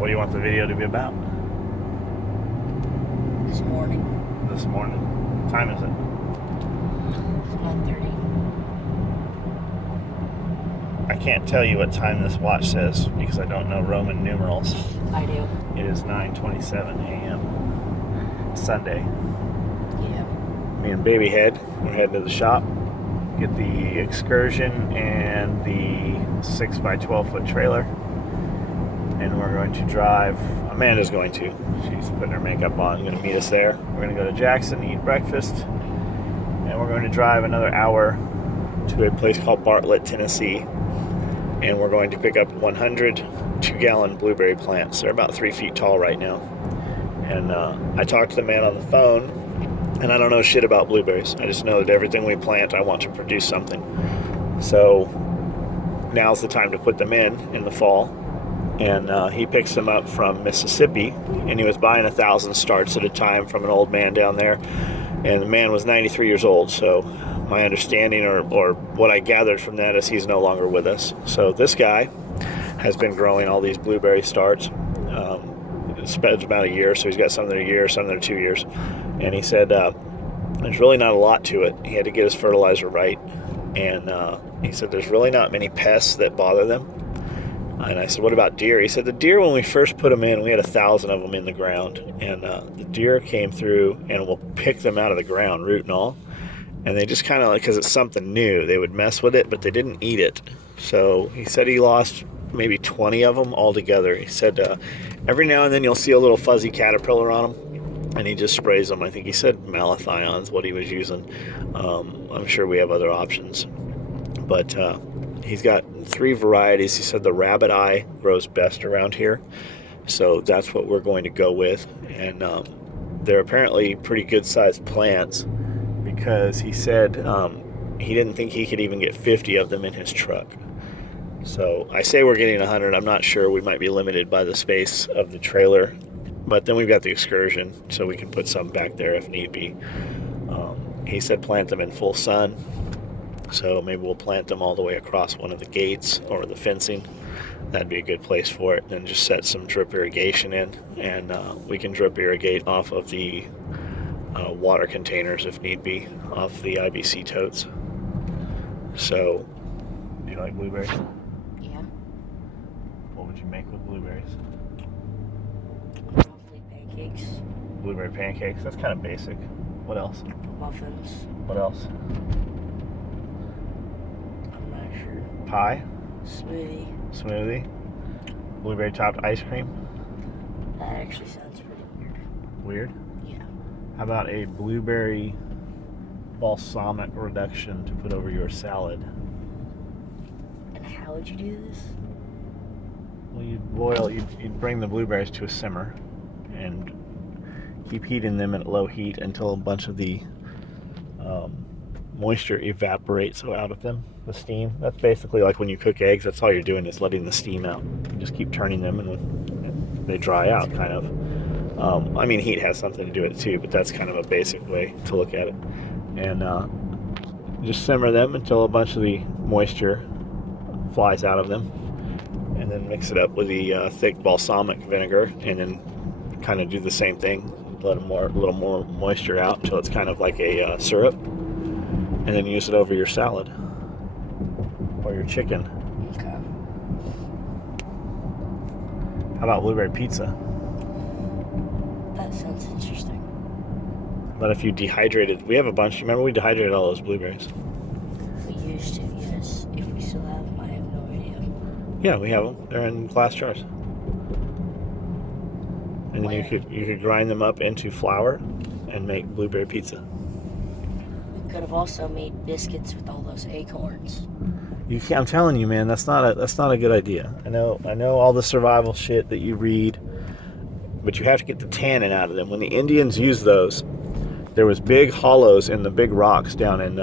What do you want the video to be about? This morning. This morning. What time is it? It's 9:30. I can't tell you what time this watch says because I don't know Roman numerals. I do. It is 9:27 a.m. Sunday. Yeah. Me and Babyhead, we're heading to the shop, get the Excursion and the 6x12 foot trailer, and we're going to drive. Amanda's going to. She's putting her makeup on, going to meet us there. We're going to go to Jackson, eat breakfast, and we're going to drive another hour to a place called Bartlett, Tennessee, and we're going to pick up 100 2-gallon blueberry plants. They're about 3 feet tall right now. And I talked to the man on the phone, and I don't know shit about blueberries. I just know that everything we plant, I want to produce something. So now's the time to put them in the fall. And he picks them up from Mississippi, and he was buying 1,000 starts at a time from an old man down there. And the man was 93 years old, so my understanding or what I gathered from that is he's no longer with us. So this guy has been growing all these blueberry starts. It's about a year, so he's got some that are a year, some that are 2 years. And he said there's really not a lot to it. He had to get his fertilizer right. And he said there's really not many pests that bother them. And I said, what about deer? He said the deer, when we first put them in, we had 1,000 of them in the ground. And the deer came through and will pick them out of the ground, root and all. And they just kind of, because it's something new, they would mess with it, but they didn't eat it. So he said he lost maybe 20 of them altogether. He said every now and then you'll see a little fuzzy caterpillar on them, and he just sprays them. I think he said malethion's what he was using. I'm sure we have other options. But he's got 3 varieties. He said the rabbit eye grows best around here. So that's what we're going to go with. And they're apparently pretty good-sized plants, because he said he didn't think he could even get 50 of them in his truck. So I say we're getting 100. I'm not sure. We might be limited by the space of the trailer. But then we've got the Excursion, so we can put some back there if need be. He said plant them in full sun. So maybe we'll plant them all the way across one of the gates or the fencing. That'd be a good place for it. And just set some drip irrigation in. And we can drip irrigate off of the water containers if need be, off the IBC totes. So, do you like blueberries? Yeah. What would you make with blueberries? Probably pancakes. Blueberry pancakes? That's kind of basic. What else? Muffins. What else? I'm not sure. Pie? Smoothie. Smoothie? Blueberry topped ice cream? That actually sounds pretty weird. Weird? Yeah. How about a blueberry balsamic reduction to put over your salad? And how would you do this? Well, you'd bring the blueberries to a simmer and keep heating them at low heat until a bunch of the moisture evaporates out of them, the steam. That's basically like when you cook eggs. That's all you're doing is letting the steam out. You just keep turning them and they dry out, kind of. I mean, heat has something to do with it too, but that's kind of a basic way to look at it. And just simmer them until a bunch of the moisture flies out of them, and then mix it up with the thick balsamic vinegar, and then kind of do the same thing. Let a little more moisture out until it's kind of like a syrup, and then use it over your salad or your chicken. Okay. How about blueberry pizza? That sounds interesting. But if you dehydrated, we have a bunch. Remember we dehydrated all those blueberries? We used to, yes. If we still have them, I have no idea. Yeah, we have them. They're in glass jars. And then you could grind them up into flour and make blueberry pizza. We could have also made biscuits with all those acorns. I'm telling you, man, that's not a good idea. I know all the survival shit that you read, but you have to get the tannin out of them. When the Indians used those, there was big hollows in the big rocks down in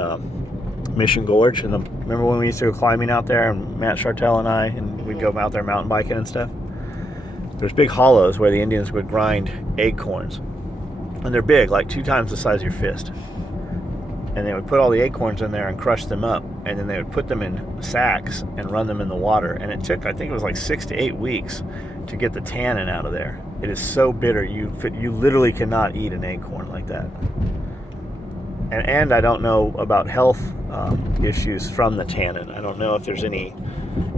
Mission Gorge. And remember when we used to go climbing out there, and Matt Chartel and I, and we'd go out there mountain biking and stuff? There's big hollows where the Indians would grind acorns. And they're big, like 2 times the size of your fist. And they would put all the acorns in there and crush them up. And then they would put them in sacks and run them in the water. And it took, I think it was like 6 to 8 weeks to get the tannin out of there. It is so bitter. You literally cannot eat an acorn like that. And I don't know about health issues from the tannin. I don't know if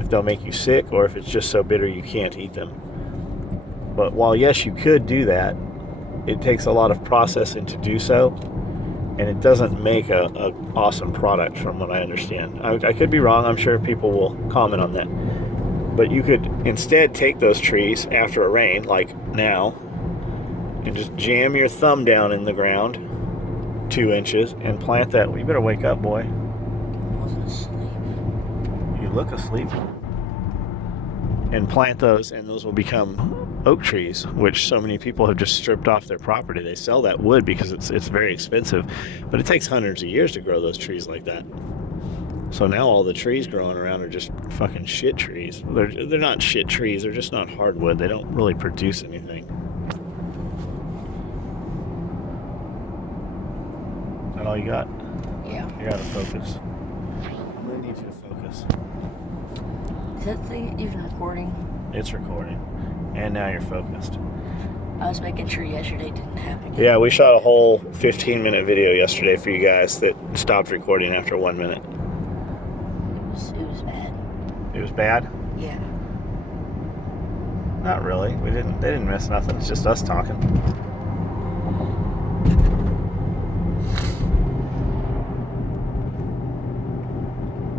they'll make you sick or if it's just so bitter you can't eat them. But while yes, you could do that, it takes a lot of processing to do so, and it doesn't make a awesome product from what I understand. I could be wrong. I'm sure people will comment on that. But you could instead take those trees after a rain, like now, and just jam your thumb down in the ground 2 inches and plant that. Well, you better wake up, boy. I wasn't asleep. You look asleep. And plant those, and those will become oak trees, which so many people have just stripped off their property. They sell that wood because it's very expensive, but it takes hundreds of years to grow those trees like that. So now all the trees growing around are just fucking shit trees. They're not shit trees. They're just not hardwood. They don't really produce anything. Is that all you got? Yeah. You gotta focus. I really need you to focus. Is that thing even recording? It's recording. And now you're focused. I was making sure yesterday didn't happen. Yeah, we shot a whole 15-minute video yesterday for you guys that stopped recording after 1 minute. It was bad. It was bad? Yeah. Not really. They didn't miss nothing. It's just us talking.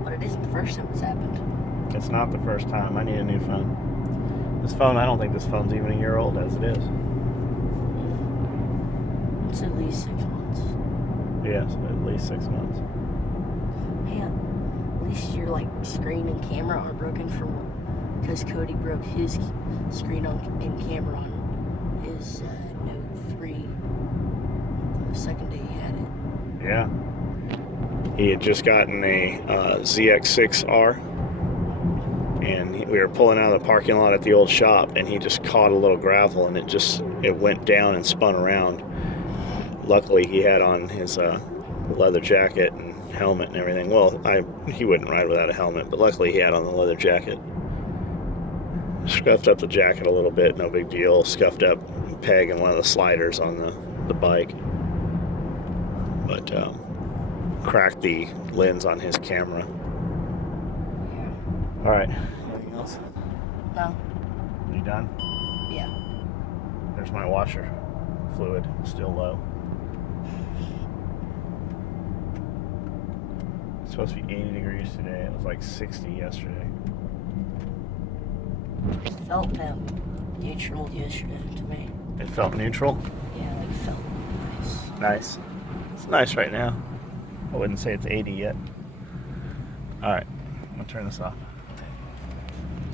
But it isn't the first time it's happened. It's not the first time. I need a new phone. This phone, I don't think this phone's even a year old as it is. It's at least 6 months. Yes, at least 6 months. Man, at least your screen and camera are broken because Cody broke his screen and camera on his Note 3 the second day he had it. Yeah. He had just gotten a ZX6R, and we were pulling out of the parking lot at the old shop, and he just caught a little gravel, and it went down and spun around. Luckily, he had on his leather jacket and helmet and everything. Well, he wouldn't ride without a helmet, but luckily he had on the leather jacket. Scuffed up the jacket a little bit, no big deal. Scuffed up peg and one of the sliders on the bike. But cracked the lens on his camera. Yeah. All right. Anything else? No. You done? Yeah. There's my washer fluid, still low. It's supposed to be 80 degrees today. It was like 60 yesterday. It felt neutral yesterday to me. It felt neutral? Yeah, it felt nice. Nice. It's nice right now. I wouldn't say it's 80 yet. All right. I'm going to turn this off.